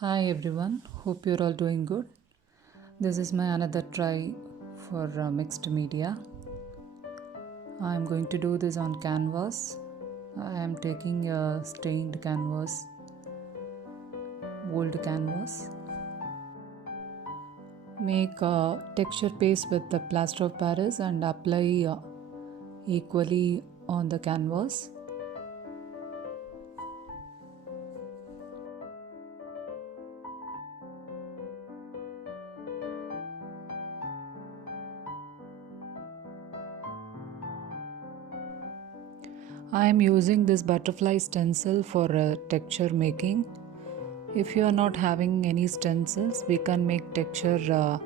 Hi everyone, hope you're all doing good. This is my another try for mixed media. I'm going to do this on canvas. I am taking a stained canvas, old canvas. Make a texture paste with the plaster of Paris and apply equally on the canvas. I am using this butterfly stencil for texture making. If you are not having any stencils, we can make texture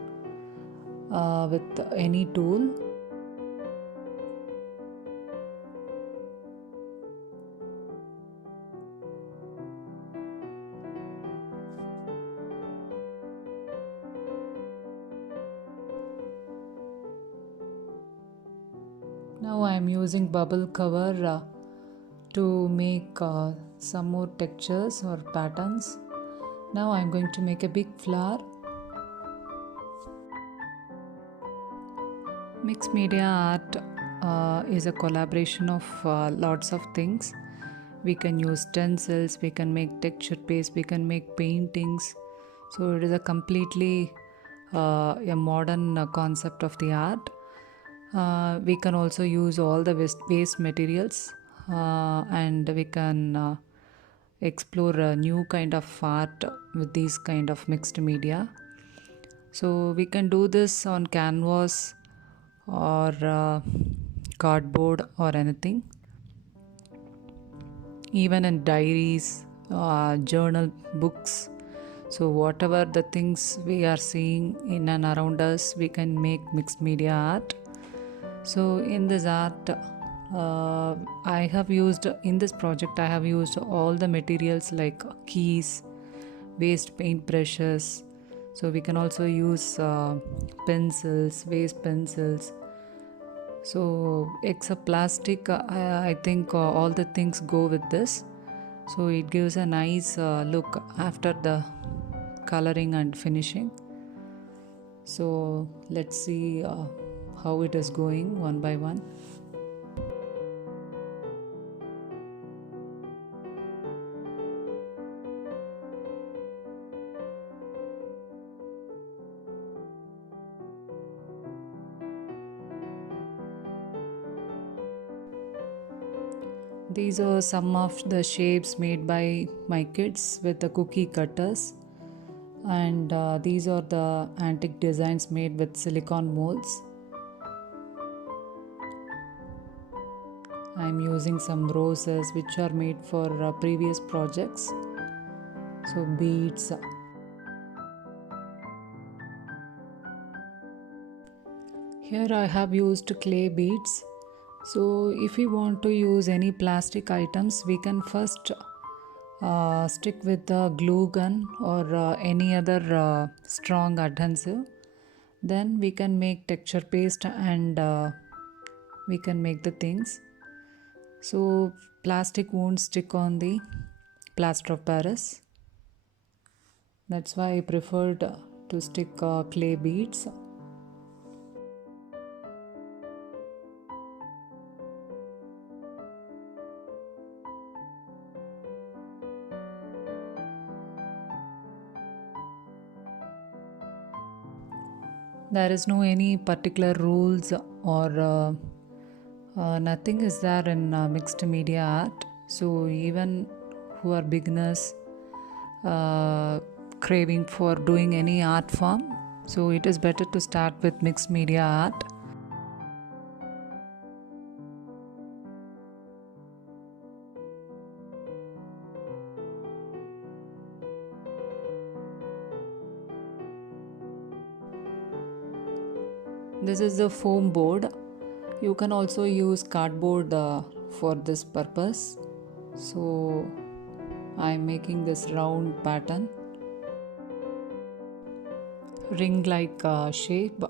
with any tool. Now I am using bubble cover to make some more textures or patterns. Now I am going to make a big flower. Mixed media art is a collaboration of lots of things. We can use stencils, we can make texture paste, we can make paintings. So it is a completely a modern concept of the art. We can also use all the waste materials and we can explore a new kind of art with these kind of mixed media. So we can do this on canvas or cardboard or anything, even in diaries, journal, books. So whatever the things we are seeing in and around us, we can make mixed media art. So in this art, I have used in this project, I have used all the materials like keys, waste paint brushes. So we can also use pencils, waste pencils. So except plastic, I think all the things go with this. So it gives a nice look after the coloring and finishing. So let's see how it is going one by one. These are some of the shapes made by my kids with the cookie cutters, and these are the antique designs made with silicone molds. I'm using some roses which are made for previous projects. So beads. Here I have used clay beads. So if we want to use any plastic items, we can first stick with the glue gun or any other strong adhesive. Then we can make texture paste and we can make the things. So plastic won't stick on the plaster of Paris. That's why I preferred to stick clay beads. There is no any particular rules or nothing is there in mixed media art. So even who are beginners craving for doing any art form, so it is better to start with mixed media art. This is the foam board. You can also use cardboard for this purpose. So I'm making this round pattern, ring like shape.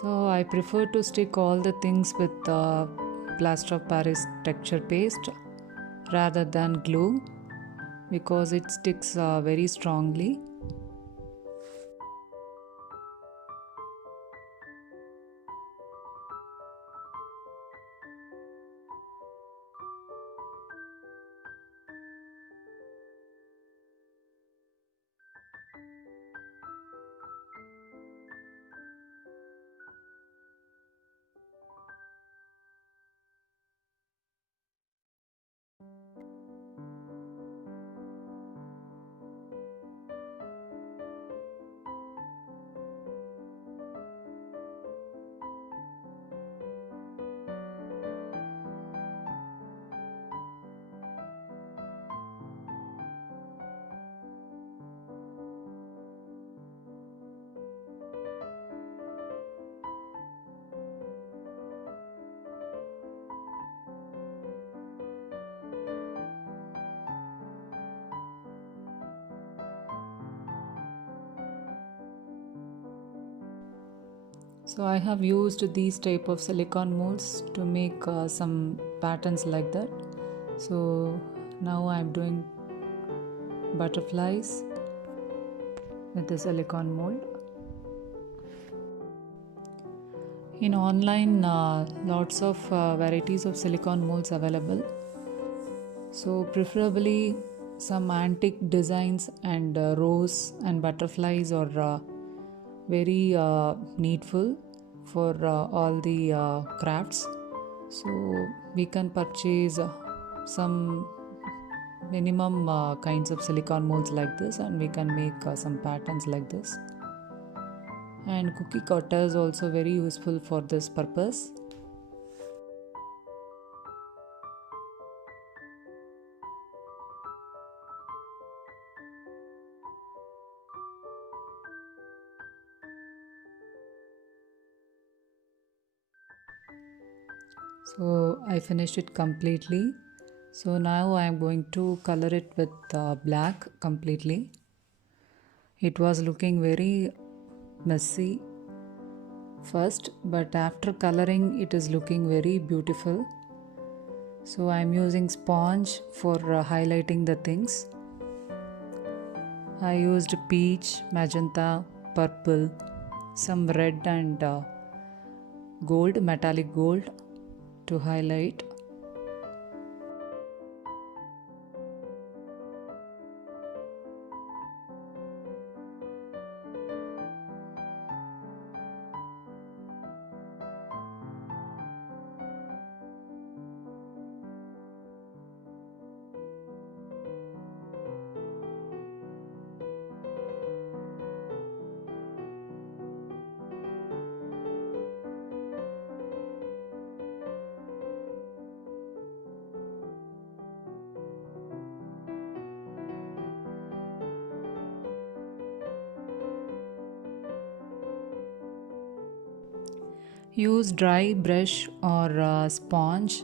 So I prefer to stick all the things with plaster of Paris texture paste rather than glue because it sticks very strongly. So I have used these type of silicone molds to make some patterns like that. So now I'm doing butterflies with the silicone mold. In online, lots of varieties of silicone molds available. So preferably some antique designs and rose and butterflies are very needful for all the crafts. So we can purchase some minimum kinds of silicone molds like this, and we can make some patterns like this. And cookie cutter is also very useful for this purpose. So I finished it completely. So now I am going to color it with black completely. It was looking very messy first, but after coloring it is looking very beautiful. So I am using sponge for highlighting the things. I used peach, magenta, purple, some red and gold, metallic gold to highlight. Use dry brush or sponge.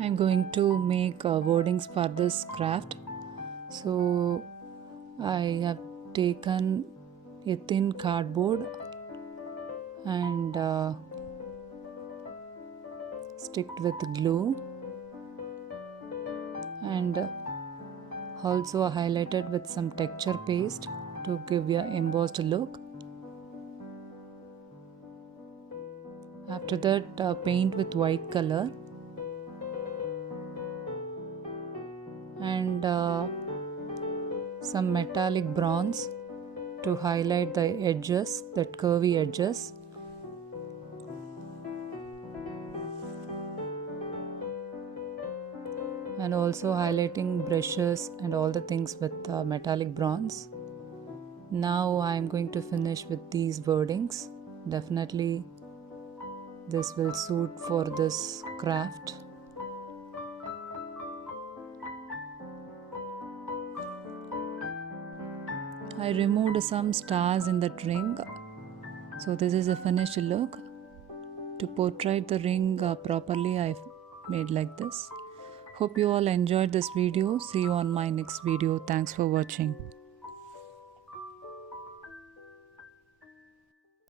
I'm going to make wordings for this craft. So I have taken a thin cardboard and sticked with glue and also highlighted with some texture paste to give you an embossed look. After that, paint with white color and some metallic bronze to highlight the edges, that curvy edges. And also highlighting brushes and all the things with metallic bronze. Now I am going to finish with these wordings. Definitely this will suit for this craft. I removed some stars in that ring. So this is a finished look. To portray the ring properly, I've made like this. Hope you all enjoyed this video. See you on my next video. Thanks for watching.